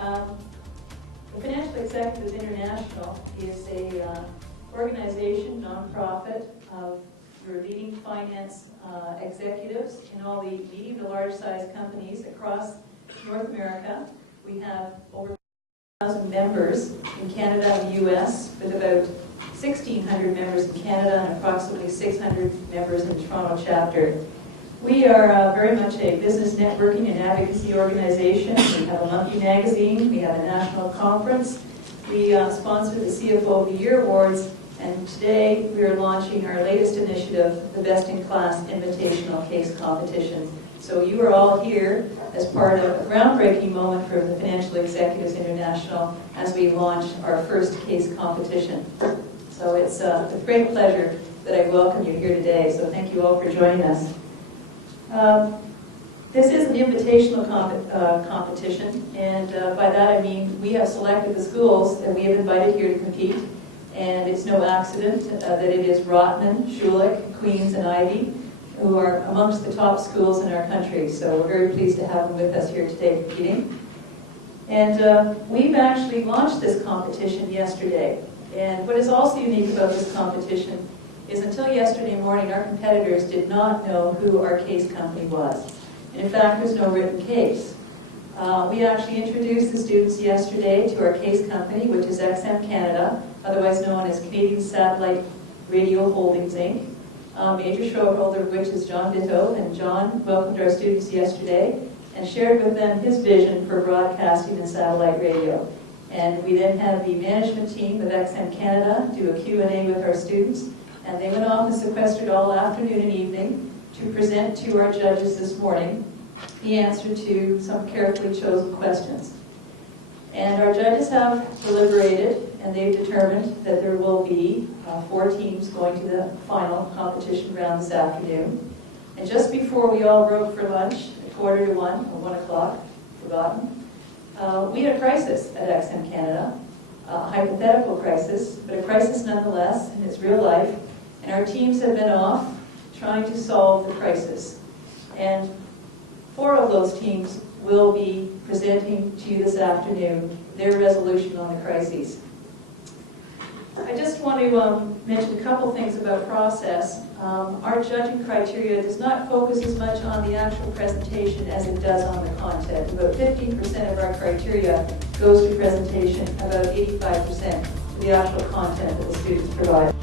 The Financial Executives International is a organization, nonprofit, of your leading finance executives in all the medium to large size companies across North America. We have over 1,000 members in Canada and the US, with about 1,600 members in Canada and approximately 600 members in the Toronto chapter. We are very much a business networking and advocacy organization. We have a monthly magazine, we have a national conference, we sponsor the CFO of the Year Awards, and today we are launching our latest initiative, the Best in Class Invitational Case Competition. So you are all here as part of a groundbreaking moment for the Financial Executives International as we launch our first case competition. So it's with great pleasure that I welcome you here today, so thank you all for joining us. This is an invitational competition, and by that I mean we have selected the schools that we have invited here to compete, and it's no accident that it is Rotman, Schulich, Queens, and Ivy, who are amongst the top schools in our country, so we're very pleased to have them with us here today competing. And we've actually launched this competition yesterday, and what is also unique about this competition is until yesterday morning, our competitors did not know who our case company was. And in fact, there's no written case. We actually introduced the students yesterday to our case company, which is XM Canada, otherwise known as Canadian Satellite Radio Holdings, Inc., major shareholder of which is John Ditto, and John welcomed our students yesterday and shared with them his vision for broadcasting and satellite radio. And we then had the management team of XM Canada do a Q&A with our students, and they went off and sequestered all afternoon and evening to present to our judges this morning the answer to some carefully chosen questions. And our judges have deliberated, and they've determined that there will be 4 teams going to the final competition round this afternoon. And just before we all broke for lunch, at 1:45 or 1 o'clock, forgotten, we had a crisis at XM Canada, a hypothetical crisis, but a crisis nonetheless, and it's real life. And our teams have been off trying to solve the crisis. And 4 of those teams will be presenting to you this afternoon their resolution on the crises. I just want to mention a couple things about process. Our judging criteria does not focus as much on the actual presentation as it does on the content. About 15% of our criteria goes to presentation, about 85% to the actual content that the students provide.